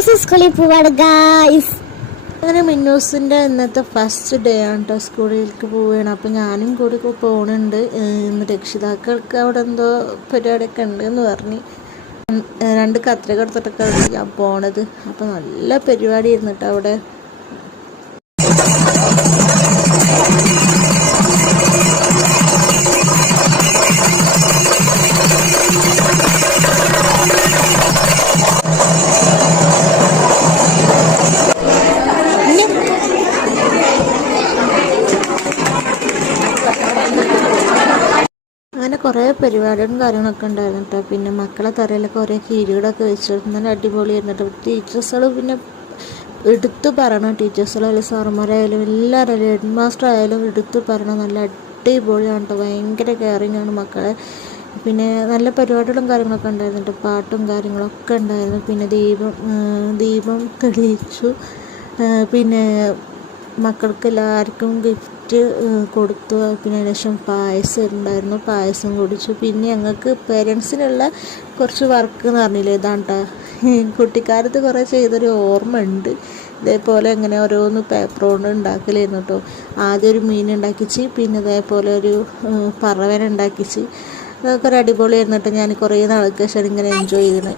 മിന്നൂസ് സ്കൂളിൽ പോവാണ് ഗായ്സ്. അങ്ങനെ മിന്നൂസിൻ്റെ ഇന്നത്തെ ഫസ്റ്റ് ഡേ ആണ് കേട്ടോ. സ്കൂളിലേക്ക് പോവുകയാണ്. അപ്പോൾ ഞാനും കൂടി പോകുന്നുണ്ട്. രക്ഷിതാക്കൾക്ക് അവിടെ എന്തോ പരിപാടിയൊക്കെ ഉണ്ട് എന്ന് പറഞ്ഞ് 2 കത്രിക എടുത്തിട്ടൊക്കെ ഞാൻ പോണത്. അപ്പോൾ നല്ല പരിപാടി ഇരുന്നിട്ട് അവിടെ. അങ്ങനെ കുറേ പരിപാടികളും കാര്യങ്ങളൊക്കെ ഉണ്ടായിരുന്നു കേട്ടോ. പിന്നെ മക്കളെ തറയിലൊക്കെ കുറേ കിരീടമൊക്കെ വെച്ചിട്ട് നല്ല അടിപൊളിയായിരുന്നു കേട്ടോ. ടീച്ചേഴ്സുകൾ പിന്നെ എടുത്തു പറയണം. ടീച്ചേഴ്സുകളായാലും സാറുമാരായാലും എല്ലാവരും ഹെഡ് മാസ്റ്റർ ആയാലും എടുത്തു പറയണം. നല്ല അടിപൊളിയാണ് കേട്ടോ. ഭയങ്കര കെയറിങ് ആണ് മക്കളെ. പിന്നെ നല്ല പരിപാടികളും കാര്യങ്ങളൊക്കെ ഉണ്ടായിരുന്നു കേട്ടോ. പാട്ടും കാര്യങ്ങളൊക്കെ ഉണ്ടായിരുന്നു. പിന്നെ ദീപം തെളിയിച്ചു. പിന്നെ മക്കൾക്ക് എല്ലാവർക്കും ഗിഫ്റ്റ് കൊടുത്തു. പിന്നെ ശേഷം പായസം ഉണ്ടായിരുന്നു, പായസം കുടിച്ചു. പിന്നെ ഞങ്ങൾക്ക് പേരൻസിനുള്ള കുറച്ച് വർക്ക് എന്ന് പറഞ്ഞില്ലേ, ഇതാണ് കേട്ടോ. കുട്ടിക്കാലത്ത് കുറേ ചെയ്തൊരു ഓർമ്മ ഉണ്ട്. ഇതേപോലെ ഇങ്ങനെ ഓരോന്ന് പേപ്പർ കൊണ്ട് ഉണ്ടാക്കലായിരുന്നു കേട്ടോ. ആദ്യം ഒരു മീൻ ഉണ്ടാക്കിച്ച്, പിന്നെ ഇതേപോലെ ഒരു പറവൻ ഉണ്ടാക്കിച്ച്. അതൊക്കെ ഒരു അടിപൊളിയായിരുന്നു കേട്ടോ. ഞാൻ കുറേ നാൾക്ക് ശേഷം ഇങ്ങനെ എൻജോയ് ചെയ്യുന്നത്.